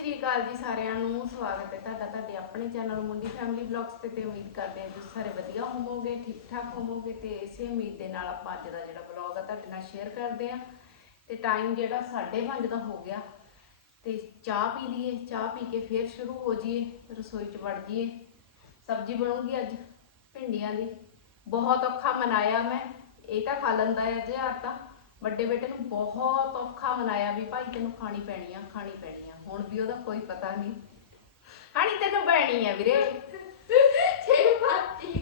ਸਤਿ ਸ਼੍ਰੀ ਅਕਾਲ ਜੀ ਸਾਰਿਆਂ ਨੂੰ ਸਵਾਗਤ ਹੈ ਤੁਹਾਡਾ ਤੁਹਾਡੇ ਆਪਣੇ ਚੈਨਲ ਮੁੰਡੀ ਫੈਮਿਲੀ ਵਲੌਗਸ ਤੇ ਤੇ ਉਮੀਦ ਕਰਦੇ ਹਾਂ ਤੁਸੀਂ ਸਾਰੇ ਵਧੀਆ ਹੋਵੋਗੇ, ਠੀਕ ਠਾਕ ਹੋਵੋਗੇ ਤੇ ਇਸੇ ਉਮੀਦ ਦੇ ਨਾਲ ਆਪਾਂ ਅੱਜ ਦਾ ਜਿਹੜਾ ਵਲੌਗ ਆ ਤੁਹਾਡੇ ਨਾਲ ਸ਼ੇਅਰ ਕਰਦੇ ਹਾਂ ਤੇ ਟਾਈਮ ਜਿਹੜਾ 5:30 ਦਾ ਹੋ ਗਿਆ ਤੇ ਚਾਹ ਪੀ ਲਈਏ, ਚਾਹ ਪੀ ਕੇ ਫੇਰ ਸ਼ੁਰੂ ਹੋ ਜਾਈਏ, ਰਸੋਈ 'ਚ ਵੜ ਜਾਈਏ। ਸਬਜ਼ੀ ਬਣੂਗੀ ਅੱਜ ਭਿੰਡੀਆਂ ਦੀ। ਬਹੁਤ ਔਖਾ ਮਨਾਇਆ ਮੈਂ, ਇਹ ਤਾਂ ਖਾ ਲੈਂਦਾ ਹੈ ਅੱਜ ਆਟਾ। ਵੱਡੇ ਬੇਟੇ ਨੂੰ ਬਹੁਤ ਔਖਾ ਮਨਾਇਆ ਵੀ ਭਾਈ ਤੈਨੂੰ ਖਾਣੀ ਪੈਣੀ ਆ, ਖਾਣੀ ਪੈਣੀ ਆ। ਹੁਣ ਵੀ ਉਹਦਾ ਕੋਈ ਪਤਾ ਨਹੀਂ। ਖਾਣੀ ਤੈਨੂੰ ਪੈਣੀ ਆ ਵੀਰੇ। ਛੇ ਪਾਤੀ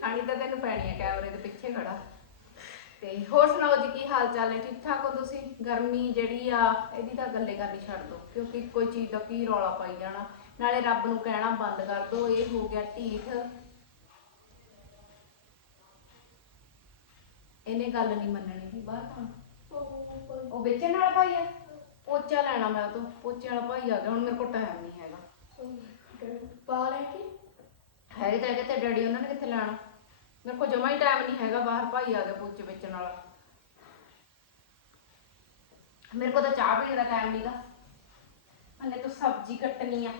ਖਾਣੀ ਤਾਂ ਤੈਨੂੰ ਪੈਣੀ ਆ ਕੈਮਰੇ ਦੇ ਪਿੱਛੇ ਖੜਾ। ਤੇ ਹੋਰ ਸੁਣਾਓ ਜੀ ਕੀ ਹਾਲ ਚਾਲ ਹੈ ਠੀਕ ਠਾਕ ਹੋ ਤੁਸੀਂ? ਗਰਮੀ ਜਿਹੜੀ ਆ ਇਹਦੀ ਤਾਂ ਗੱਲੇ ਕਰਨੀ ਛੱਡ ਦਿਓ ਕਿਉਂਕਿ ਕੋਈ ਚੀਜ਼ ਦਾ ਕੀ ਰੌਲਾ ਪਾਈ ਜਾਣਾ। ਨਾਲੇ ਰੱਬ ਨੂੰ ਕਹਿਣਾ ਬੰਦ ਕਰ ਦਿਓ ਇਹ ਹੋ ਗਿਆ ਢੀਠ। ਇਹਨੇ ਗੱਲ ਨਹੀਂ ਮੰਨਣੀ ਬਾਹਰ ਤਾਂ। ਉਹ ਵੇਚਣ ਵਾਲਾ ਭਾਈ ਆ? ਪੋਚਾ ਲੈਣਾ ਮੈਂ ਤੋਂ ਪੋਚੇ ਵਾਲਾ ਭਾਈ ਆ ਗਿਆ ਹੁਣ ਮੇਰੇ ਕੋਲ ਟਾਈਮ ਨਹੀਂ ਹੈਗਾ। ਪਾ ਲੈ ਕੇ। ਹੈਗੇ ਤਾਂ ਹੈਗੇ ਤੇ ਡੈਡੀ ਉਹਨਾਂ ਨੇ ਕਿੱਥੇ ਲੈਣਾ? ਮੇਰੇ ਕੋਲ ਜਮਾ ਹੀ ਟਾਈਮ ਨਹੀਂ ਹੈਗਾ ਬਾਹਰ ਭਾਈ ਆ ਗਿਆ ਪੋਚੇ ਵੇਚਣ ਵਾਲਾ। ਮੇਰੇ ਕੋਲ ਤਾਂ ਚਾਹ ਪੀਣ ਦਾ ਟਾਈਮ ਨਹੀਂਗਾ ਹਲੇ ਤਾਂ ਸਬਜ਼ੀ ਕੱਟਣੀ ਆ।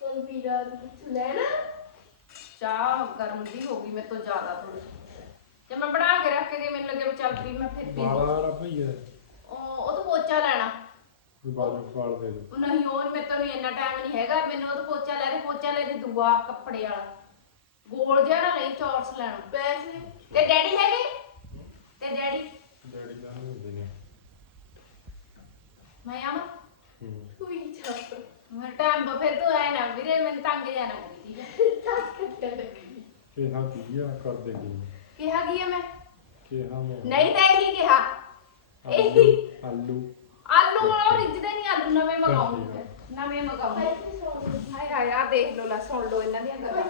ਕੋਲ ਵੀਰਾ ਲੈਣਾ ਚਾਹ ਗਰਮ ਦੀ ਹੋ ਗਈ ਮੇਰੇ ਤੋਂ ਜ਼ਿਆਦਾ ਥੋੜੀ ਜੇ ਮੈਂ ਬਣਾ ਕੇ ਰੱਖ ਕੇ ਗਈ ਮੈਨੂੰ ਲੱਗਿਆ ਵੀ ਚੱਲ ਪੀ ਮੈਂ ਫਿਰ ਪੀ। ਬਾਲਾ ਭਈਆ ਉਹ ਉਹ ਤਾਂ ਪੋਚਾ ਲੈਣਾ। ਕੋਈ ਬਾਜੂ ਫਾਲ ਦੇ ਦੇ। ਉਹ ਨਹੀਂ ਹੋਰ ਮੇਰੇ ਤੋਂ ਨਹੀਂ ਇੰਨਾ ਟਾਈਮ ਨਹੀਂ ਹੈਗਾ। ਮੈਨੂੰ ਉਹ ਤਾਂ ਪੋਚਾ ਲੈ ਦੇ ਪੋਚਾ ਲੈ ਦੇ ਦੂਆ ਕੱਪੜੇ ਵਾਲਾ। ਗੋਲ ਜਿਹਾ ਨਾ ਲਈ ਚੌਰਸ ਲੈਣਾ। ਪੈਸੇ ਤੇ ਡੈਡੀ ਹੈਗੇ? ਤੇ ਡੈਡੀ? ਡੈਡੀ ਦਾ ਨਹੀਂ ਹੁੰਦੇ ਨੇ। ਮੈਂ ਆਵਾਂ? ਹੂੰ। ਕੋਈ ਛਾਪ ਮੈਂ ਟਾਈਮ ਫਿਰ ਤੂੰ ਆਇਆ ਨਾ ਵੀਰੇ ਮੈਨੂੰ ਤੰਗ ਜਾਣਾ ਪਊਗੀ ਠੀਕ ਹੈ ਟੱਕ ਕਰ? ਲੱਗੀ ਕਿ ਆ ਕਰ ਦੇ ਕੀ ਕਿਹਾ ਕੀ ਹੈ ਮੈਂ? ਕਿ ਹਾਂ ਮੈਂ। ਨਹੀਂ ਤਾਂ ਇਹੀ ਕਿਹਾ। ਇਹੀ ਆਲੂ। ਆਲੂ ਉਹ ਰਿੱਝਦੇ ਨਹੀਂ ਆਲੂ ਨਵੇਂ ਮਗਾਉਂਗੇ ਨਵੇਂ ਸੌ ਹਾਏ ਹਾਏ ਆ ਦੇਖ ਲੋ ਲੈ ਸੁਣ ਲੋ ਇਹਨਾਂ ਦੀਆਂ ਗੱਲਾਂ।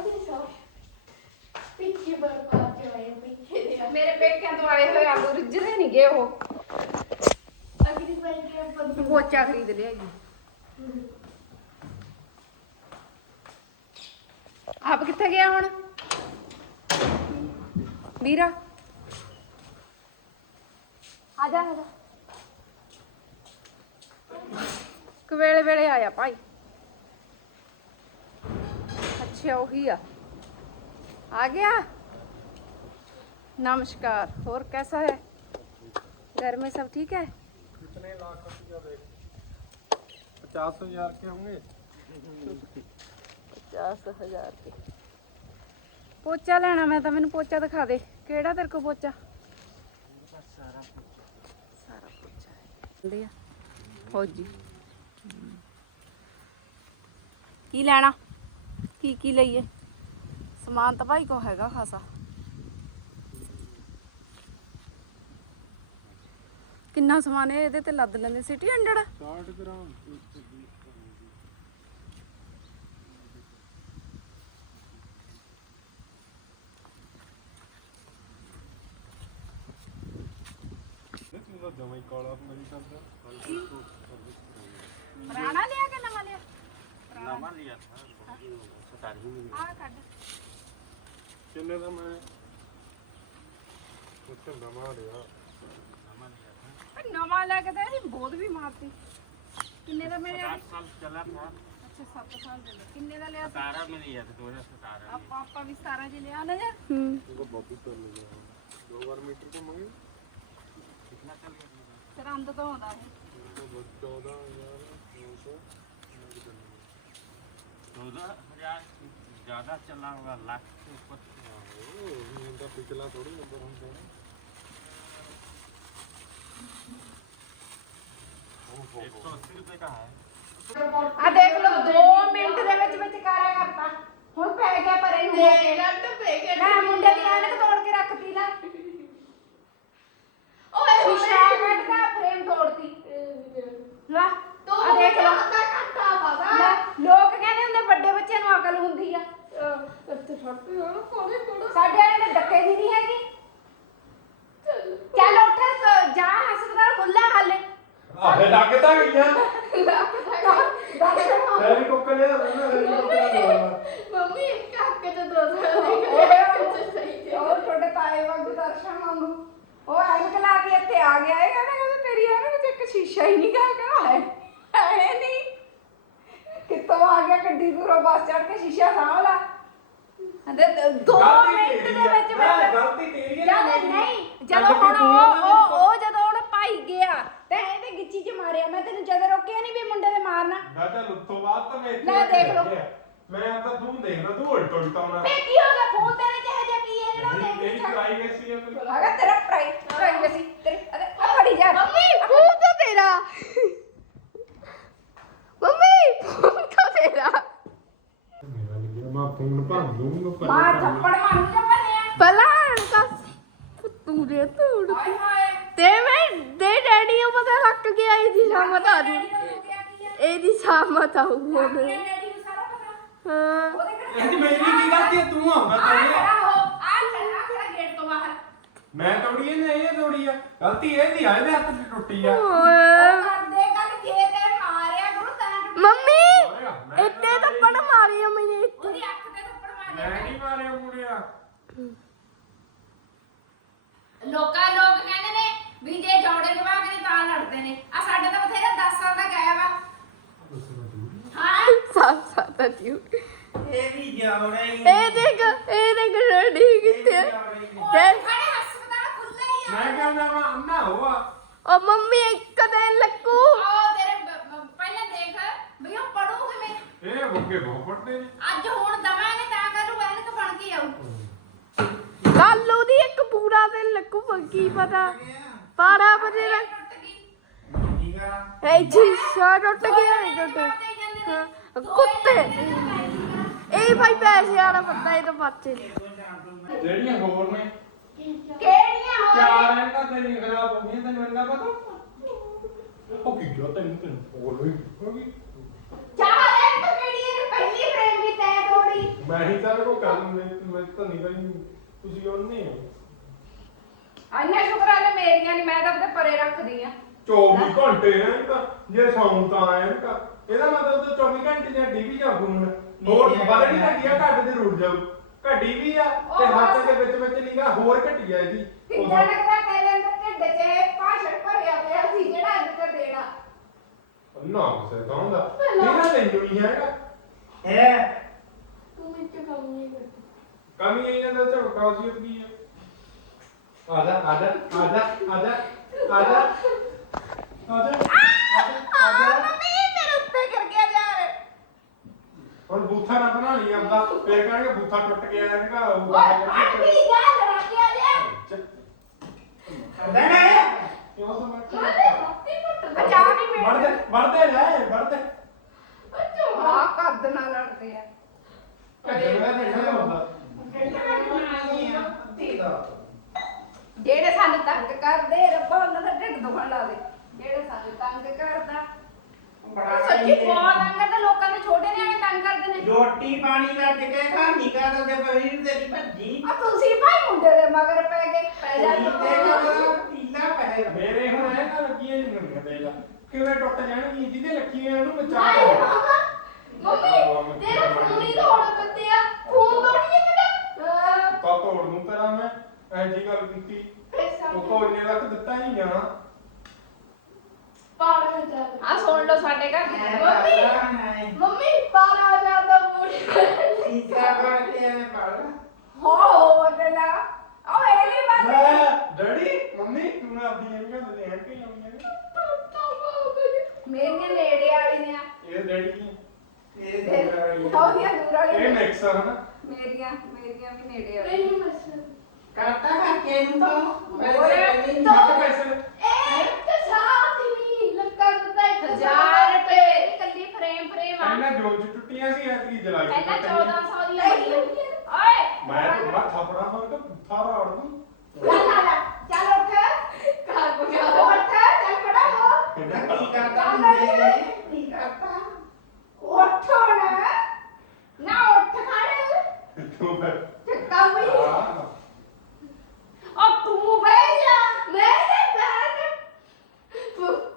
ਪਿੱਛੇ ਬਰਬਾਦ ਜੋ ਆਏ ਪਿੱਛੇ ਦੇ। ਮੇਰੇ ਪੇਕਿਆਂ ਤੋਂ ਆਏ ਹੋਏ ਆਲੂ ਰਿੱਝਦੇ ਨਹੀਂ ਗਏ ਉਹ। ਅਗਲੀ ਪੈਸੇ ਬੰਦ ਪੋਚਾ ਖਰੀਦ ਲਿਆ ਜੀ ਆਪ ਕਿੱਥੇ ਗਿਆ ਹੁਣ? ਵੀਰਾ? ਆ ਜਾ ਆ ਜਾ ਕਵੇਲੇ ਵੇਲੇ ਆਇਆ ਭਾਈ ਅੱਛਾ ਉਹੀ ਆ आ गया नमस्कार और कैसा है घर में सब ठीक है कितने लाख रुपया देख पचास हजार के होंगे पचास हजार के ਪੋਚਾ ਲੈਣਾ ਮੈਂ ਤਾਂ ਮੈਨੂੰ ਪੋਚਾ ਦਿਖਾ ਦੇ ਕਿਹੜਾ ਤੇਰੇ ਕੋ ਪੋਚਾ ਕੀ ਲੈਣਾ? ਕੀ ਕੀ ਲਈਏ? ਸਮਾਨ ਤਾਂ ਭਾਈ ਕੋ ਹੈਗਾ ਖਾਸਾ। ਕਿੰਨਾ ਸਮਾਨ ਹੈ? ਇਹਦੇ ਤੇ ਲੱਦ ਲੈਂਦੇ ਸਿਟੀ ਅੰਡਰ 60 ਗ੍ਰਾਮ। भाई कॉल ऑफ़ मेरी सब पुराना लिया कि नवा लिया? नवा लिया था सतारही में। हाँ कर दे। कितने का मैं? कुछ तो नवा लिया। नवा लिया था। नवा लेके तो यार बहुत भी मारती। कितने का मेरे 8 साल चला था। अच्छा, किन्ने का लिया? सतारा में लिया था 2017 अब पापा भी सतारा जी ले आना यार हम्म इनको बॉबी तो ले लो 2 बार मीटर तो का मंगे। ਸਰੰਦ ਤੋਂ ਆਉਂਦਾ ਇਹ ਉਹ 14900 चौदह हजार ज्यादा चला होगा लाख के ऊपर ਉਹ ਤਾਂ ਪਿਛਲਾ ਥੋੜੀ ਨੰਬਰ ਹੁੰਦਾ ਹੈ एक सौ अस्सी रुपए का है ਆ ਦੇਖ ਲਓ 2 ਮਿੰਟ ਦੇ ਵਿੱਚ ਵਿੱਚ ਕਾਰਾ ਕਰਤਾ ਹੁਣ ਪੈ ਗਿਆ ਪਰੇ ਨੂੰ ਹੋ ਕੇ ਲੱਟ ਪੈ ਗਿਆ ਮੈਂ ਮੁੰਡੇ ਦੀ ਐਨਕ ਤੋੜ ਕੇ ਰੱਖਤੀ ਲੈ ਓਏ ਸ਼ੀਸ਼ਾ ਕੱਢਦਾ ਫਰੇਮ ਤੋੜਤੀ। ਲੈ ਤੋ ਆ ਦੇਖ ਲਓ। ਦਾ ਘੱਟਾ ਬਾਬਾ ਲੋਕ ਕਹਿੰਦੇ ਹੁੰਦੇ ਵੱਡੇ ਬੱਚਿਆਂ ਨੂੰ ਅਕਲ ਹੁੰਦੀ ਆ। ਇੱਥੇ ਛੱਡ ਹੋ ਕੋਲੇ ਕੋਲੇ। ਸਾਡੇ ਵਾਲੇ ਨੇ ਡੱਕੇ ਦੀ ਨਹੀਂ ਹੈਗੀ। ਚੱਲ। ਉੱਠ ਕ- ਜਾ ਹਸਪਤਾਲ ਖੁੱਲਾ ਹਾਲੇ। ਆਹੇ ਲੱਗ ਤਾਂ ਗਈਆਂ ਦਰਸ਼ਨ ਹੋ ਹੈਰੀ ਕੋਕ ਲਿਆ ਉਹਨਾਂ ਹੈਰੀ ਕੋਕ ਲਿਆ ਮੰਮੀ ਇੱਕ ਹੱਕ ਤੇ ਦੋ ਸਾਲ ਦੇ ਉਹ ਕਿੱਥੇ ਸਹੀ ਤੇ ਉਹ ਤੁਹਾਡੇ ਤਾਏ ਵਾਂਗੂ ਦਰਸ਼ਨ ਵਾਂਗੂ ਉਹ ਐਨਕ ਲਾ ਕੇ ਇੱਥੇ ਆ ਗਿਆ ਇਹ ਕਹਿੰਦਾ ਕਿ ਤੇਰੀ ਐਨਕ ਚ ਇੱਕ ਸ਼ੀਸ਼ਾ ਹੀ ਨਹੀਂ ਗਾ ਕਹਿੰਦਾ ਹੈ ਹੈ ਨਹੀਂ ਕਿੱਥੋਂ ਆ ਗਿਆ ਗੱਡੀ ਦੂਰੋਂ ਬੱਸ ਚੜ ਕੇ ਸ਼ੀਸ਼ਾ ਸਾਂਭ ਲਾ ਅਤੇ ਦੋ ਮਿੰਟ ਦੇ ਵਿੱਚ ਵਿੱਚ ਗਲਤੀ ਤੇਰੀ ਹੈ ਜਦ ਨਹੀਂ ਜਦੋਂ ਹੁਣ ਉਹ ਉਹ ਉਹ ਜਦੋਂ ਹੁਣ ਭਾਈ ਗਿਆ ਤੇ ਇਹਦੇ ਗਿੱਚੀ ਚ ਮਾਰਿਆ ਮੈਂ ਤੈਨੂੰ ਜਦੋਂ ਰੋਕਿਆ ਨਹੀਂ ਵੀ ਮੁੰਡੇ ਦੇ ਮਾਰਨਾ ਮੈਂ ਤਾਂ ਲੁੱਤੋਂ ਬਾਅਦ ਤਾਂ ਮੈਂ ਇੱਥੇ ਬੈਠਿਆ। ਮੈਂ ਤਾਂ ਤੂੰ ਦੇਖਦਾ ਤੂੰ ਉਲਟ ਉਲਟਾ ਹੋਣਾ ਫੇ ਕੀ ਹੋ ਗਿਆ? ਫੋਨ ਤੇਰੇ ਚ ਹੈ ਜਾਂ ਕੀ ਹੈ? ਜਿਹੜਾ ਦੇਖ ਮੇਰੀ ਨਹੀਂ ਪ੍ਰਾਈਵੇਸੀ ਹੈ। ਸਕਦਾ ਹੈਗਾ ਤੇਰਾ ਪ੍ਰਾਈ ਪ੍ਰਾਈਵੇਸੀ ਤੇਰੀ ਅਰੇ ਆ ਫੜੀ ਜਾ। ਮੰਮੀ ਫੋਨ ਤਾਂ ਤੇਰਾ। ਮੰਮੀ ਫੋਨ ਤਾਂ ਤੇਰਾ। ਮੇਰਾ ਨਹੀਂ ਗਿਆ, ਮੈਂ ਫੋਨ ਭੰਨ ਦੂੰਗਾ ਪਰ ਮਾਰ ਥੱਪੜ ਮਾਰੂ ਜਾਂ ਬੰਨਿਆ ਪਲਾਣ ਕਾ ਤੂੰ ਦੇ ਤੂੜ ਹਾਏ ਹਾਏ। ਤੇ ਮੈਂ ਦੇ ਡੈਡੀ ਨੂੰ ਪਤਾ ਲੱਗ ਗਿਆ ਇਹਦੀ ਸ਼ਾਮਤ ਆ? ਜੂ ਇਹਦੀ ਸ਼ਾਮਤ ਆਊ ਹੁਣ ਹਾਂ। ਉਹਦੇ ਘਰ ਇਹ ਮੇਰੀ ਕੀ ਗਲਤੀ ਹੈ? ਤੂੰ ਆਉਂਦਾ ਆ ਖੜਾ ਹੋ। ਆ ਖੜਾ ਖੜਾ ਗੇਟ ਤੋਂ ਬਾਹਰ। ਮੈਂ ਤੋੜੀ ਹੈ ਇਹ ਤੋੜੀ ਆ। ਗਲਤੀ ਇਹਦੀ ਆ ਇਹਦੇ ਹੱਥ 'ਚ ਟੁੱਟੀ ਆ। ਓਏ ਉਹ ਕਰਦੇ ਗੱਲ ਜੇ ਤੇ ਮਾਰਿਆ ਗੁਰੂ ਤਾਂ ਮੰਮੀ ਇੱਥੇ ਥੱਪੜ ਮਾਰਿਆ ਮੈਨੇ। ਇੱਥੇ ਉਹਦੀ ਅੱਖ ਤੇ ਥੱਪੜ ਮੈਂ ਮਾਰਿਆ ਨਹੀਂ ਮਾਰਿਆ ਮੁੜਿਆ ਲੋਕਾਂ ਲੋਕ ਕਹਿੰਦੇ ਨੇ ਵੀ ਜੇ ਜੋੜੇ ਜਵਾਕ ਨੇ ਤਾਂ ਲੜਦੇ ਨੇ। ਆ ਸਾਡੇ ਤਾਂ ਬਥੇਰਾ 10 ਸਾਲ ਦਾ ਗਿਆ ਵਾ ਸਾਫ਼ ਸਾਫ਼ ਦਿਉ ਇਹ ਵੀ ਜਾਉਣਾ ਹੀ ਇਹ ਦੇਖ ਇਹ ਦੇਖ ਡੈਡੀ ਕਿੱਥੇ ਉਹ ਡੈ- ਸਾਡੇ ਹਸਪਤਾਲ ਖੁੱਲੇ ਹੀ ਆ। ਮੈਂ ਕਹਿੰਦਾ ਮੈਂ ਅੰਨਾ ਹੋਆ ਉਹ ਮੰਮੀ ਇੱਕ ਦਿਨ ਲੱਕੂ ਵੀ ਇਹ ਮੁੱਕੇ ਬਹੁਤ ਪੜਦੇ ਨੇ। ਅੱਜ ਹੁਣ ਦਵਾਂਗੇ ਤਾਂ ਕੱਲ ਨੂੰ ਐਨਕ ਬਣ ਕੇ ਆਊ। ਕੱਲ ਉਹਦੀ ਇੱਕ ਪੂਰਾ ਦਿਨ ਲੱਕੂ ਕੀ ਪਤਾ। 12 ਵਜੇ ਗਈ। ਠੀਕ ਆ। ਇਹ ਸ਼ੀਸ਼ਾ ਟੁੱਟ ਗਿਆ ਇਹ ਟੁੱਟ ਕੁੱਤੇ। ਇਹ ਭਾਈ ਪੈਸੇ ਵਾਲਾ ਬੰਦਾ ਇਹ ਤਾਂ ਬੱਚੇ ਜਿਹੜੀਆਂ ਹੋਰ ਨੇ। ਕਿਹੜੀਆਂ ਹੋ ਚਾਰ ਐਨਕਾਂ ਤੇਰੀਆਂ ਖਰਾਬ ਹੋ ਗਈਆਂ ਤੈਨੂੰ ਇੰਨਾ ਪਤਾ? ਉਹ ਕੀ ਗਿਆ ਤੈਨੂੰ? ਤੈਨੂੰ ਬੋਲ ਹੋਈ? ਹੋ ਗਈ ਚਾਹ ਐਨਕ ਕਿਹੜੀ ਹੈ ਪਹਿਲੀ ਫਰੇਮ ਵੀ ਤੈ ਤੋੜੀ। ਮੈਂ ਹੀ ਤਾਂ ਕੋ ਕਰ ਮੈਂ ਮੈਂ ਤਾਂ ਨਹੀਂ। ਕਰੀ ਤੁਸੀਂ ਉਹਨੇ ਅੰਨਾ ਸ਼ੁਕਰਾਲੇ ਮੇਰੀਆਂ ਨਹੀਂ ਮੈਂ ਤਾਂ ਉਹਦੇ ਪਰੇ ਰੱਖਦੀ ਆ। 24 ਘੰਟੇ ਐ ਤਾਂ ਜੇ ਸੌਂ ਤਾਂ ਐ ਤਾਂ। ਇਹਦਾ ਮਤਲਬ ਤਾਂ 24 ਘੰਟੇ ਜਾਂ ਡੀਵੀ ਜਾਂ ਫੋਨ ਹੋਰ ਵਧਣੀ ਲੱਗੀ ਆ ਘੱਟ ਦੇ ਰੁੜ ਜਾਊ। ਘਟੀ ਵੀ ਆ ਤੇ ਹੱਥ ਦੇ ਵਿੱਚ ਵਿੱਚ ਨਿਗਾ ਹੋਰ ਘਟੀ ਆ ਇਹਦੀ। ਕਿੰਨਾ ਲੱਗਦਾ ਤੇਰੇ ਅੰਦਰ ਢਿੱਡ 'ਚ ਭਾਸ਼ਣ ਭਰਿਆ ਪਿਆ ਸੀ ਜਿਹੜਾ ਅੰਦਰ ਦੇਣਾ। ਨਾ ਸੇ ਕਹਉਂਦਾ ਇਹਨਾਂ ਤੈਨੂੰ ਨਹੀਂ ਹੈਗਾ ਹੈ ਤੂੰ ਵਿੱਚ ਕੰਮ ਨਹੀਂ ਕਰਦਾ। ਕਮੀ ਇਹਨਾਂ ਦਾ ਤਾਂ ਕਾਜ਼ੀਅਤ ਕੀ ਹੈ ਆਦਾ ਆਦਾ ਆਦਾ ਆਦਾ ਆਦਾ ਆਦਾ ਆਦਾ ਮੰਮੀ ਮੇਰੇ ਉੱਤੇ ਗਿਰ ਗਿਆ ਯਾਰ ਹੁਣ ਬੂਥਾ ਨਾ ਆਪਦਾ ਫੇਰ ਕਹਿਣਗੇ ਬੂਥਾ ਟੁੱਟ ਗਿਆ ਇਹਦਾ ਉਹ ਓਏ ਫੜ ਵੀ ਜਾ ਲੜਾ ਕੇ ਆ ਜਾ? ਦੇਣਾ ਕਿਉਂ ਸਮਝ ਮਾਰੇ ਹੱਥੀ ਪੁੱਟ ਬਚਾ ਨਹੀਂ ਵੜਦੇ ਵੜਦੇ ਲੈ ਵੜਦੇ। ਬੱਚੋ ਹਾਂ ਕੱਦ ਨਾਲ ਲੜਦੇ ਆ। ਕੱਢਣ ਦਾ ਨਹੀਂ ਹੁੰਦਾ ਜਿਹੜੇ ਸਾਨੂੰ ਤੰਗ ਕਰਦੇ ਰੱਬਾ ਉਹਨਾਂ ਦਾ ਢਿੱਡ ਦੁਖਣ ਲਾ ਦੇ। ਜਿਹੜੇ ਸਾਨੂੰ ਤੰਗ ਕਰਦਾ ਸੱਚੀ ਬਹੁਤ ਤੰਗ ਕਰਦਾ ਲੋਕਾਂ ਦੇ ਛੋਟੇ ਨਿਆਣੇ ਰੋਟੀ ਪਾਣੀ ਕੱਟ ਕੇ ਖਾਣੀ ਕਰ ਤੇ ਬਹੀਰ ਤੇਰੀ ਭੱਜੀ। ਆ ਤੁਸੀਂ ਭਾਈ ਮੁੰਡੇ ਦੇ ਮਗਰ ਪੈ ਗਏ ਪੈ ਜਾ ਪੀਲਾ ਪੈ ਮੇਰੇ ਹੁਣ ਇਹ ਨਾ ਲੱਗੀਆਂ ਨਹੀਂ ਹੁੰਦੀਆਂ ਦੇਖ ਲਾ ਕਿਵੇਂ ਟੁੱਟ ਜਾਣਗੀਆਂ ਜਿਹਦੇ ਲੱਗੀਆਂ ਉਹਨੂੰ ਬਚਾ ਹਾਏ ਲਓ। ਮਾਮਾ ਮੰਮੀ ਤੇਰਾ ਫੋਨ ਹੀ ਤੋੜ ਦਿੱਤੇ ਆ ਫੋਨ ਤੋੜੀਏ ਮੇਰਾ ਤਾਂ ਤੋੜ ਨੂੰ ਤੇਰਾ ਮੈਂ ਐ ਜੀ ਗੱਲ ਕੀਤੀ। ਉਹ ਕੋਈ ਨੇ ਰੱਖ ਦਿੱਤਾ ਹੀ ਜਾਣਾ ਪਾੜ ਜਾ ਆ ਸੁਣ ਲਓ ਸਾਡੇ ਘਰ ਦੀ ਮੰਮੀ ਮੰਮੀ 12000 ਦਾ ਬੂਟ ਸੀਸਾ ਬਣ ਕੇ ਪੜ ਹੋ ਹੋ ਡਲਾ ਉਹ ਇਹ ਨਹੀਂ ਬਾਤ ਲੈ ਡੈਡੀ ਮੰਮੀ ਤੂੰ ਨਾ ਆਪਣੀ ਐਨਕਾਂ ਦੇ ਐਨ ਕੇ ਲਾਉਣੀਆਂ ਨੇ ਮੇਰੀਆਂ ਨੇੜੇ ਵਾਲੀਆਂ ਇਹ ਡੈਡੀ ਕੀ ਇਹ ਉਹਦੀਆਂ ਦੂਰ ਇਹ ਵਾਲੀਆਂ ਮਿਕਸ ਆ ਹਨਾ ਮੇਰੀਆਂ ਮੇਰੀਆਂ ਵੀ ਨੇੜੇ ਵਾਲੀਆਂ ਨਹੀਂ ਬਸ ਕਰਤਾ ਕਰਕੇ ਨੂੰ ਤਾਂ ਹੋਰ ਮੱਟ ਪੈਸੇ ਇੱਕ ਸਾਥ ਹੀ ਲੱਗਾ ਦਿੱਤਾ 1000 ਰੁਪਏ ਕੱਲੀ ਫਰੇਮ ਫਰੇਮ ਆ ਪਹਿਲਾਂ ਜੋ ਚ ਟੁੱਟੀਆਂ ਸੀ ਐਤਕੀ ਜਲਾਈ ਪਹਿਲਾਂ 1400 ਦੀਆਂ ਬੜੀਆਂ ਓਏ ਮੈਂ ਤਾਂ ਮੈਂ ਥਾਪੜਾ ਮਾਰ ਕੇ ਪੁੱਠਾ ਰਾੜ ਦੂੰ ਚੱਲ ਆ ਜਾ ਚੱਲ ਉੱਠ ਘਰ ਕੋ ਗਿਆ ਉੱਠ ਚੱਲ ਖੜਾ ਹੋ ਕਿੱਦਾਂ ਕੀ ਕਰਤਾ ਮੁੰਡੇ ਨੇ ਕੀ ਕਰਤਾ ਉੱਠ ਹੁਣ ਨਾ ਉੱਠ ਖੜ ਤੂੰ ਫਿਰ ਚੱਕਾ ਬਈ ਹਾਂ ਉਹ ਤੂੰ ਬਹਿ ਜਾ ਮੈਂ ਤੇ ਪੈਰ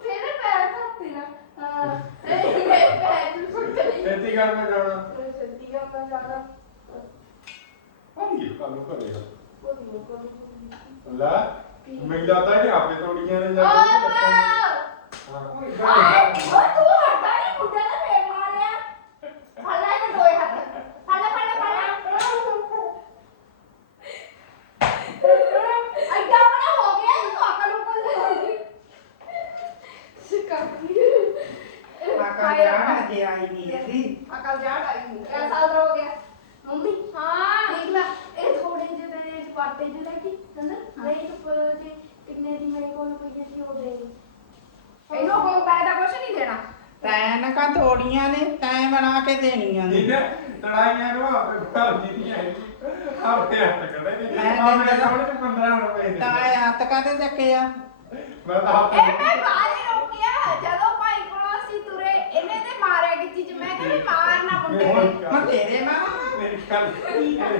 ਤੇਰੇ ਪੈਰ ਧੋਤੇ ਨਾ ਹਾਂ ਇਹ ਮੇਰੇ ਪੈਰ ਨੂੰ ਸੁੱਟ ਲਈ ਖੇਤੀ ਕਰਨ ਮੈਂ ਜਾਣਾ ਸੱਦੀ ਗਾ ਮੈਂ ਜਾਣਾ ਭਾਈ ਕੱਲ ਨੂੰ ਕਰੇਗਾ ਕੋਈ ਨਾ ਕੋਈ ਲੈ ਮੈਨੂੰ ਲੱਗਦਾ ਕਿ ਆਪੇ ਤੋੜੀਆਂ ਨੇ ਜਾ ਓਏ ਕੇ ਬਾ ਆਏ ਓ ਤੂੰ ਹੱਟਦਾ ਨਹੀਂ ਮੁੰਡਾ ਦਾ ਫੇਰ ਮਾਰਿਆ ਫੜ ਲੈ ਤੇ ਦੋਏ ਹੱਥ ਫੜ ਲੈ ਫੜ ਲੈ ਫੜ ਲੈ ਐਡਾ ਬੜਾ ਹੋ ਗਿਆ ਇਹ ਤਾਂ ਅਕਲ ਉੱਪਰ ਲੈ ਸਿਕਾਈ ਆਕਾ ਜਾਣਾ ਤੇ ਆਈ ਨਹੀਂ ਸੀ ਅਕਲ ਜਾ ਆਈ ਨਹੀਂ ਕਿਆ ਸਾਲ ਦਾ ਹੋ ਗਿਆ ਮੰਮੀ ਹਾਂ ਦੇਖ ਲੈ ਇਹ ਥੋੜੇ ਜਿਹੇ ਦੇ ਪਾਟੇ ਜਿਹੇ ਲੈ ਕੇ ਹਨਾ ਨਹੀਂ ਤਾਂ ਜੇ ਕਿੰਨੇ ਦੀ ਮੇਰੇ ਕੋਲ ਪਈ ਸੀ ਉਹ ਦੇ ਇਹਨੂੰ ਕੋਈ ਪੈਦਾ ਕੁਛ ਨਹੀਂ ਦੇਣਾ ਤੈਂ ਨਕਾ ਤੋੜੀਆਂ ਨੇ ਤੈਂ ਬਣਾ ਕੇ ਦੇਣੀਆਂ ਨੇ ਇਹਨੇ ਲੜਾਈਆਂ ਨੂੰ ਆਪੇ ਘਰ ਜੀਤੀਆਂ ਆਪੇ ਹੱਥ ਕੜੇ ਨੇ ਮੈਂ ਆ ਮੇਰੇ ਕਹਿੰਦਾ- ਸਾਹਮਣੇ 15 ਰੁਪਏ ਦੇ ਤਾਂ ਹੱਥ ਕਾਤੇ ਚੱਕਿਆ ਮੈਂ ਤਾਂ ਹੱਥ ਇਹ ਮੈਂ ਬਾਹਰ ਹੀ ਰੋਕਿਆ ਜਦੋਂ ਭਾਈ ਕੋਲੋਂ ਅਸੀਂ ਤੁਰੇ ਇਹਨੇ ਤੇ ਮਾਰਿਆ ਕਿੱਚੀ ਚ। ਮੈਂ ਕਿਹਾ ਵੀ ਮਾਰਨਾ ਮੁੰਡੇ ਨੂੰ। ਹੁਣ ਤੇਰੇ ਮਾਂ। ਮੇਰੀ ਗੱਲ ਮੇਰੀ ਗੱਲ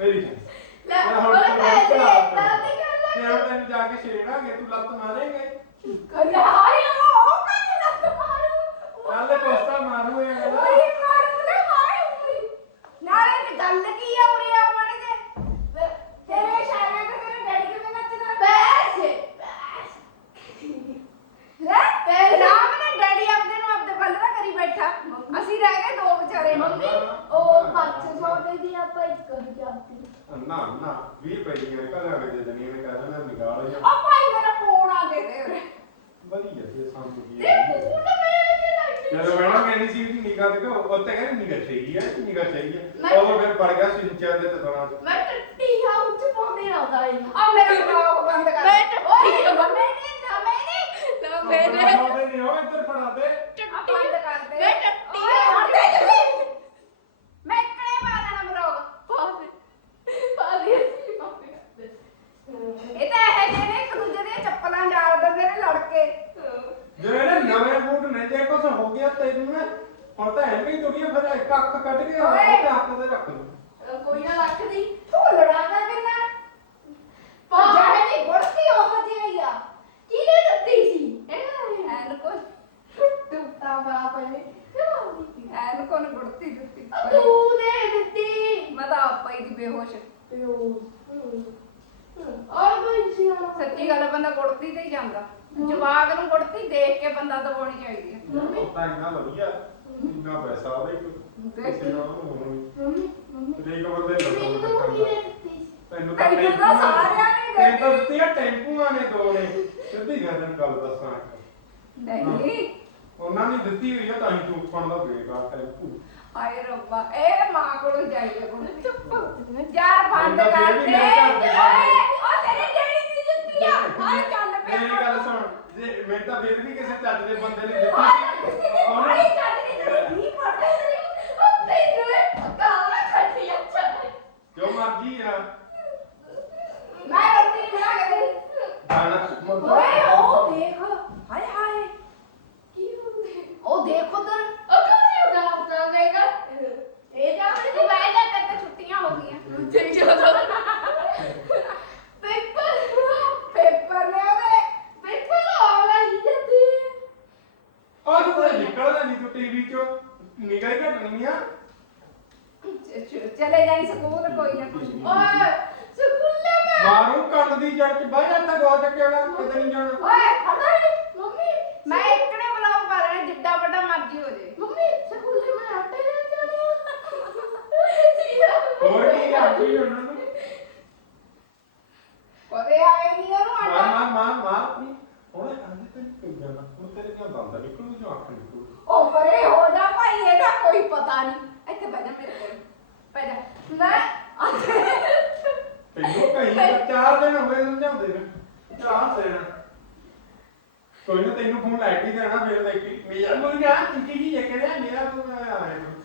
ਮੇਰੀ ਗੱਲ ਲੈ ਮੈਂ ਉਹ ਹੁਣ ਤੈਨੂੰ ਰੋਕਿਆ। ਇਦਾਂ ਦੀ ਗੱਲ ਤੇ ਹੁਣ ਤੈਨੂੰ ਜਾ ਕੇ ਛੇੜਾਂਗੇ ਤੂੰ ਲੱਤ ਮਾਰੇਂਗੇ। ਕਰ ਹਾਏ ਉਹ ਕਾਹਦੀ ਲੱਤ ਮਾਰੂ? ਕੱਲ ਦੇ ਕੋਸਤਾ ਮਾਰੂ ਇਹ ਗੱਲ ਓਏ ਮਾਰੂ ਤੇ ਹਾਏ ਉਈ। ਨਾਲੇ ਤੇ ਗੱਲ ਕੀ ਆ ਉਰੇ ਆ ਮੜ ਕੇ ਤੇਰੇ ਇਸ਼ਾਰੇ ਤੇ ਤੇਰੇ ਡੈਡੀ ਕਿਵੇਂ ਨੱਚਦਾ ਪੈਸੇ ਲੈ ਤੇ ਰਾਮ ਨੇ ਡੈਡੀ ਆਪਦੇ ਨੂੰ ਆਪਦੇ ਬੱਲ ਦਾ ਕਰੀ ਬੈਠਾ। ਅਸੀਂ ਰਹਿ ਗਏ ਦੋ ਵਿਚਾਰੇ। ਮੰਮੀ ਉਹ 500 ਦੇ ਦੀ ਆਪਾਂ ਇੱਕ ਜਾਂਦੀ ਨਾ ਨਾ 20 ਰੁਪਏ ਦੀਆਂ ਘਰਾਂ ਵਿੱਚ ਦੇ ਦੇਣੀਆਂ ਨੇ ਕਹਿੰਦਾ ਨਾ ਨਿਕਾਲ ਜਾ। ਆ ਭਾਈ ਮੇਰਾ ਫੋਨ ਆ ਦੇ ਦੇ ਉਰੇ। ਵਧੀਆ ਤੇ ਸਾਨੂੰ ਕੀ ਤੇ ਫੋਨ ਮੇਰੇ ਤੇ ਲੱਗ ਜਦੋਂ ਮੈਡਮ ਕਹਿੰਦੀ ਸੀ ਕਿ ਨਿਗਾਹ ਦੇਖੋ ਉੱਤੇ ਕਹਿੰਦੀ ਨਿਗਾਹ ਚਾਹੀਦੀ ਹੈ ਨਿਗਾਹ ਹੈ। ਮੈਂ- ਉਹ ਫਿਰ ਪੜ ਗਿਆ ਸਿੰਚਾਂ ਦੇ ਤਦਾਂ ਮੈਂ ਟੱਟੀ ਹਾਊਸ ਚ ਪਾਉਂਦੇ ਆਉਂਦਾ ਏ ਆ ਮੇਰਾ ਬਲੌਗ ਬੰਦ ਕਰ। ਮੈਂ ਟੱਟੀ ਓਏ ਮੈਂ ਨਹੀਂ ਨਾ ਮੈਂ ਨਹੀਂ ਨਾ ਮੈਂ ਨਹੀਂ ਉਹ ਇੱਧਰ ਫੜਾ ਦੇ। ਆ ਬੰਦ ਕਰ ਦੇ। ਮੈਂ ਟੱਟੀ। ਹਟਦੇ ਤੁਸੀਂ ਮੈਂ ਇਕੜੇ ਪਾ ਦੇਣਾ ਬਲੌਗ ਪਾ ਦੇ ਪਾ ਦੇ ਇਹ ਤਾਂ ਇਹ ਜਿਹੇ ਨੇ ਇੱਕ ਦੂਜੇ ਦੀਆਂ ਚੱਪਲਾਂ ਜਾਲ ਦਿੰਦੇ ਨੇ ਲੜ ਕੇ ਜਿਹੜੇ ਨੇ ਨਵੇਂ ਬੂਟ ਨੇ ਜੇ ਕੁਝ ਹੋ ਗਿਆ ਤੈਨੂੰ ਨਾ ਹੁਣ ਤਾਂ ਐਵੇਂ ਹੀ ਦੁਨੀਆ ਫਿਰ ਇੱਕ ਅੱਖ ਕੱਢ ਕੇ ਓਏ। ਆਪਣੇ ਹੱਥ ਤੇ ਰੱਖ ਲੂ ਕੋਈ ਨਾ ਰੱਖਦੀ ਤੂੰ ਲੜਾਗਾ ਕਿੰਨਾ ਪਰ ਜਾਹੇ ਦੀ ਗੁੜਤੀ ਉਹ ਜਿਹੀ ਆ ਕਿਹਨੇ ਦਿੱਤੀ ਸੀ ਐਨ ਕੋ ਟੁੱਟਾ ਬਾਪ ਨੇ ਐਨ ਕੋ ਨੇ ਗੁੜਤੀ ਦਿੱਤੀ ਤੂੰ ਦੇ ਦਿੱਤੀ ਮੈਂ ਤਾਂ ਆਪਾ ਹੀ ਦੀ ਬੇਹੋਸ਼ ਔਰ ਕੋਈ ਸੀ ਸੱਚੀ ਗੱਲ ਆ, ਬੰਦਾ ਗੁੜਤੀ ਤੇ ਹੀ ਜਾਂਦਾ ਜਵਾਗ ਨੂੰ ਗੁੜਤੀ ਦੇਖ ਕੇ ਦਬਾਉਣੀ ਚਾਹੀਦੀ ਹੈ ਉਹ ਤਾਂ ਇੰਨਾ ਵਧੀਆ ਇੰਨਾ ਪੈਸਾ ਉਹਦੇ ਕੋਲ ਕਿਸੇ ਨਾਲ ਉਹਨੂੰ ਹੋਣੀ ਤੇ ਇੱਕ ਬੰਦੇ ਲੱਤਾਂ ਤੈਨੂੰ ਤਾਂ ਤੈਨੂੰ ਤਾਂ ਸਾਰਿਆਂ ਨੇ ਤੈਨੂੰ ਤਾਂ ਦਿੱਤੀਆਂ ਟੈਂਪੂਆਂ ਨੇ ਦੋ ਨੇ। ਸਿੱਧੀ ਗੱਲ ਤੈਨੂੰ ਗੱਲ ਦੱਸਾਂ ਨਹੀਂ। ਉਹਨਾਂ ਨੇ ਦਿੱਤੀ ਹੋਈ ਆ ਤਾਂ ਹੀ ਤੂੰ ਪੜਦਾ ਬੇਕਾਰ ਟੈਂਪੂ। ਹਾਏ ਰੱਬਾ ਇਹ ਮਾਂ ਕੋਲੋਂ ਜਾਈਏ ਕੋਲ ਚੁੱਪ। ਯਾਰ ਬੰਦ ਤਾਂ ਕਰ ਵੀ ਦੇ। ਨਹੀਂ। ਓਏ ਉਹ ਤੇਰੀ ਡੈਡੀ ਦੀ ਜੁੱਤੀ ਆ। ਹਾਏ ਚੱਲ ਪਿਆ ਮੇਰੀ ਗੱਲ ਸੁਣ। ਜੇ ਮੈਂ ਤਾਂ ਫਿਰ ਵੀ ਕਿਸੇ ਚੱਜ ਦੇ ਬੰਦੇ ਨੇ ਦਿੱਤੀ ਹਾਏ ਉਹਨੇ ਨਹੀਂ ਤੇਰੀ ਵੀ ਫੜਦੇ ਤੇਰੀ ਉਹ ਤੈਨੂੰ ਇਹ ਕਾਲਾ ਖੱਟੀ ਅੱਛਾ ਜੋ ਮਰਜ਼ੀ ਆ ਮੈਂ ਰੋਟੀ ਨਹੀਂ ਬਣਾ ਕੇ ਦੇਣੀ ਗਾਣਾ ਓਏ ਉਹ ਦੇਖ ਹਾਏ ਹਾਏ ਕੀ ਹੁੰਦੇ ਉਹ ਦੇਖ ਉਧਰ ਉਹ ਕਿਉਂ ਉਧਰ ਆਪਦਾ ਦੇਗਾ ਇਹ ਜਾ ਬੜੀ ਤੂੰ ਬਹਿ ਜਾ ਤੇ ਛੁੱਟੀਆਂ ਹੋ ਗਈਆਂ ਠੀਕ ਪੇਪਰ ਪੇਪਰ ਲੈ ਆਵੇ ਪੇਪਰ ਆਉਣਾ ਹੀ ਜਾਂਦੀ ਉਹ ਤੂੰ ਤਾਂ ਨਿਕਲਦਾ ਨਹੀਂ ਤੂੰ ਟੀਵੀ ਚੋਂ ਨਿਗਾਹ ਹੀ ਘਟਣੀ ਆ ਚਲੇ ਜਾਈ ਸਕੂਲ ਕੋਈ ਨਾ ਕੁਝ ਓਏ ਸਕੂਲੇ ਮੈਂ ਮਾਰੂ ਕੰਨ ਦੀ ਜੜ ਚ ਬਾਹਰ ਜਾਂਦਾ ਗੋ ਚੱਕੇਗਾ ਕਿਤੇ ਨਹੀਂ ਜਾਣਾ ਓਏ ਹਟਾਈ ਮੰਮੀ ਮੈਂ ਇਕੜੇ ਬਲਾਉ ਪਾ ਲੈਣਾ ਜਿੱਡਾ ਵੱਡਾ ਮਰਜ਼ੀ ਹੋ ਜੇ ਮੰਮੀ ਸਕੂਲੇ ਮੈਂ ਆਟੇ ਲੈ ਜਾਣੀ ਹੋਰ ਕੀ ਆਖੀ ਉਹਨਾਂ ਨੂੰ ਕਦੇ ਆਏ ਨਹੀਂ ਉਹਨੂੰ ਮਾਰ ਆਟਾ ਮਾਰ ਮਾਰ ਮਾਰ ਆਪਣੀ ਉਹਨੇ ਅੰਦਰ ਤੇ ਨਿਕਲ ਜਾਣਾ ਹੁਣ ਤੇਰੇ ਕਿਉਂ ਦੰਦ ਨਿਕਲੂ ਜੋ ਅੱਖ ਨਿਕਲੂ ਉਹ ਪਰੇ ਹੋ ਜਾ ਭਾਈ ਇਹਦਾ ਕੋਈ ਪਤਾ ਨਹੀਂ ਇੱਥੇ ਬਹਿ ਜਾ ਮੇਰੇ ਕੋਲ ਬਹਿ ਜਾ ਮੈਂ ਤੈਨੂੰ ਕਹੀਂ ਚਾਰ ਦਿਨ ਹੋਏ ਸਮਝਾਉਂਦੇ ਨੇ ਚਾਰ ਦਿਨ ਕੋਈ ਨਾ ਤੈਨੂੰ ਫੋਨ ਲੈ ਕੇ ਹੀ ਦੇਣਾ ਫਿਰ ਦੇਖੀ ਮੇਰਾ ਮੁਰਗਾ ਚਿੱਟੀ ਜੀ ਇਹ ਕਰਿਆ ਮੇਰਾ ਫੋਨ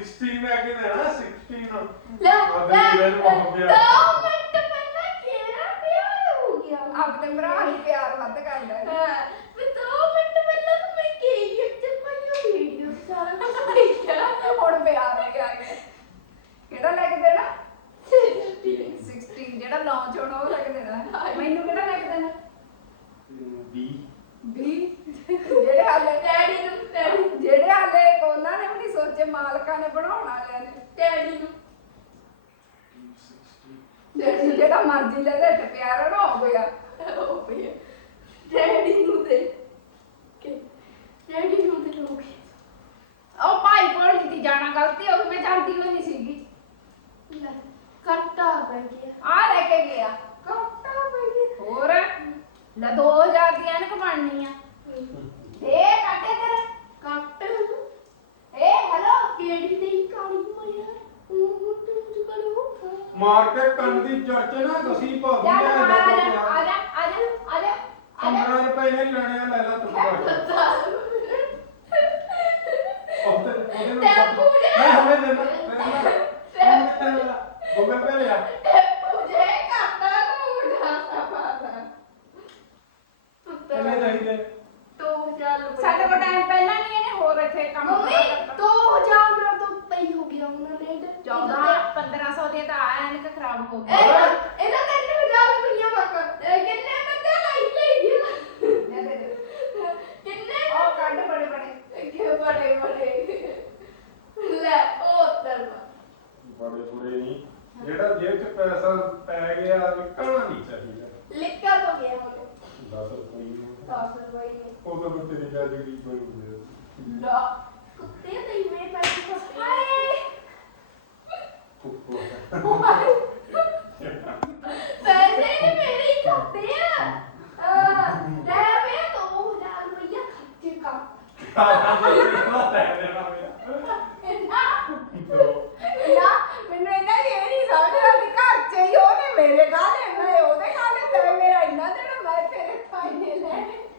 16 ਮੈਂ ਕਿ ਦੇਣਾ 16 ਲੈ ਲੈ ਦੋ ਮਿੰਟ ਪਹਿਲਾਂ ਕਿਹੜਾ ਪਿਆਰ ਹੋ ਗਿਆ? ਆਪਣੇ ਭਰਾ ਹੀ ਪਿਆਰ ਵੱਧ ਮਰਜ਼ੀ ਲੈ ਦੇ ਤੇ ਪਿਆਰ ਨਾ ਹੋ ਗਿਆ। ਉਹ ਪਿਆ ਡੈਡੀ ਨੂੰ ਦੇ ਕੇ ਡੈਡੀ ਨੂੰ ਦੇ ਲੋਗੇ ਉਹ ਭਾਈ ਕੋਲ ਨਹੀਂ ਸੀ ਜਾਣਾ ਗਲਤੀ ਉਹ ਮੈਂ ਜਾਂਦੀ ਵੀ ਨਹੀਂ ਸੀਗੀ। ਲੈ ਕੱਟਾ ਪੈ ਗਿਆ। ਆ ਲੈ ਕੇ ਗਿਆ। ਕੱਟਾ ਪੈ ਗਿਆ। ਹੋਰ? ਲੈ 2000 ਦੀ ਐਨਕ ਬਣਨੀ ਆ ਦੇ ਕਾਟੇ ਤੇਰੇ ਕੱਟ ਏ ਹੈਲੋ। ਕਿਹੜੀ ਦੀ ਕਾਲੀ? ਤੂੰ ਮਾਰ ਕੇ ਕੰਨ ਦੀ ਚਰਚ ਨਾ ਦਸੀ ਜਾ ਲੈ ਜਾ ਜਾ ਆ ਜਾ ਆ। ਜਾ ਆ ਜਾ ਆ ਜਾ। 15 ਰੁਪਏ ਨੇ ਲੈਣੇ ਆ ਲੈ ਲੈ ਤੂੰ।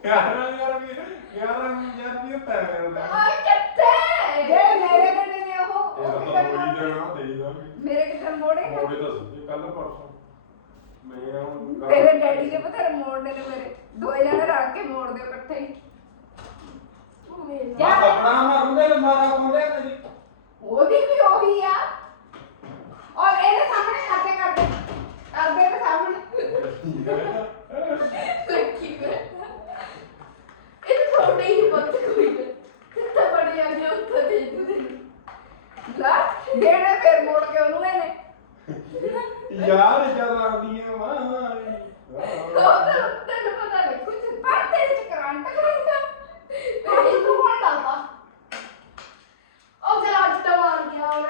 11 ਯਾਰ ਵੀ 11 ਯਾਰ ਵੀ ਹੁੰਦਾ ਮੇਰਾ ਤਾਂ ਓਏ ਕਿੱਥੇ ਜੇ ਮੇਰੇ ਕੰਨੇ ਨੇ ਉਹ ਉਹ ਇਹ ਤਾਂ ਕਿੱਧਰ ਮੋੜੀ ਮੋੜ- ਜਾਣਾ ਦੇਈਦਾ ਵੀ। ਮੇਰੇ ਕਿੱਧਰ ਮੋੜੇਗਾ? ਮੋੜੇ ਤਾਂ ਸਿੱਧੀ ਕੱਲ ਪਰਸੋਂ। ਮੈਂ ਹੁਣ ਗੱਲ- ਤੇਰੇ ਡੈਡੀ ਨੇ ਪਤਾ ਮੋੜਨੇ ਨੇ ਮੇਰੇ। ਦੋਏ ਜਣੇ ਰਲ ਕੇ ਮੋੜਦੇ ਇਕੱਠੇ ਹੀ। ਜਾ। ਆਪਣਾ ਮਾਰੂੰਗਾ ਇਹ ਮਾਰਾ ਖੋਲਿਆ ਤੇਰੀ। ਉਹਦੀ ਵੀ ਉਹੀ ਆ। ਔਰ ਇਹਦੇ ਸਾਹਮਣੇ ਕਰਦੇ ਕਰਦੇ। ਕਰਦੇ ਦੇ ਸਾਹਮਣੇ। ਲੱਕੀ ਵੇ ਇਹ ਥੋੜੇ ਹੀ ਵਕਤ ਕੋਈ ਕਿੱਥੇ ਬੜੇ ਆ ਗਿਆ ਉੱਥੇ ਦੇ ਦੂਦੇ ਲਾ ਦੇਣੇ ਫਿਰ ਮੋੜ ਕੇ ਉਹਨੂੰ ਇਹਨੇ ਯਾਰ ਜਰਾ ਦੀਆਂ ਮਾਰੀ ਉਹ ਤਾਂ ਤੈਨੂੰ ਪਤਾ ਲੱਗ ਕੁਝ ਪਰ ਤੇਰੇ ਚ ਕਰੰਟ ਕਰੰਟ ਤੇ ਤੂੰ ਹੁਣ ਲਾਤਾ ਉਹ ਜਰਾ ਅੱਟਾ ਮਾਰ ਗਿਆ ਹੋਰ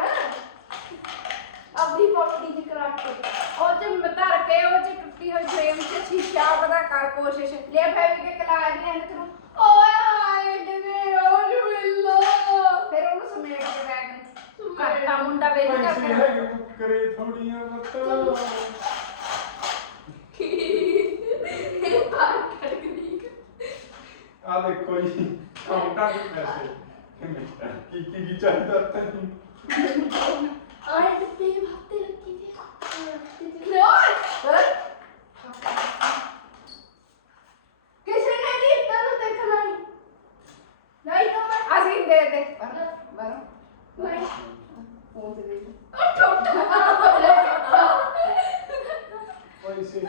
ਆਪਣੀ ਪੌੜੀ ਦੀ ਕਰਾਟ। ਉਹ ਚ ਮਤਰ ਕੇ ਉਹ ਚ ਟੁੱਟੀ ਹੋਈ ਫਰੇਮ ਚ ਸ਼ੀਸ਼ਾ ਪਤਾ ਕਰ ਕੋਸ਼ਿਸ਼। ਲੈ ਫੈਬਰਿਕ ਕੇ ਕਲਾ ਦੀ ਐਨਕ ਨੂੰ ਓਏ ਹਾਏ ਕਿਵੇਂ ਰੋਜ ਮਿਲੋ ਫਿਰ ਉਹਨੂੰ ਸਮੇਟ ਕੇ ਬੈਗ ਨੂੰ ਕਰਤਾ ਮੁੰਡਾ ਵੇਚ ਕੇ ਹੈਗੇ ਕਰੇ ਥੋੜੀਆਂ ਮਤਲਬ ਇਹ ਬਾਤ ਕਰ ਗਈ। ਆ ਦੇਖੋ ਜੀ ਦੇ ਪੈਸੇ। ਕੀ ਕੀ ਕੀ ਚਾਹੀਦਾ ਤੈਨੂੰ? ਆਏ ਤੇ ਬਾਤੇ ਲੱਗੀ ਤੇ। ਓਏ ਕਿਸੇ ਨੇ ਨਹੀਂ ਤੈਨੂੰ ਦੇਖਣਾ ਨਹੀਂ ਨਹੀਂ ਤਾਂ ਮੈਂ ਅਸੀਂ ਦੇ ਦੇ। ਪਰ ਪਰ ਨਹੀਂ ਪਹੁੰਚ ਦੇ ਉਹ ਟੋਟਾ ਪੈਸੇ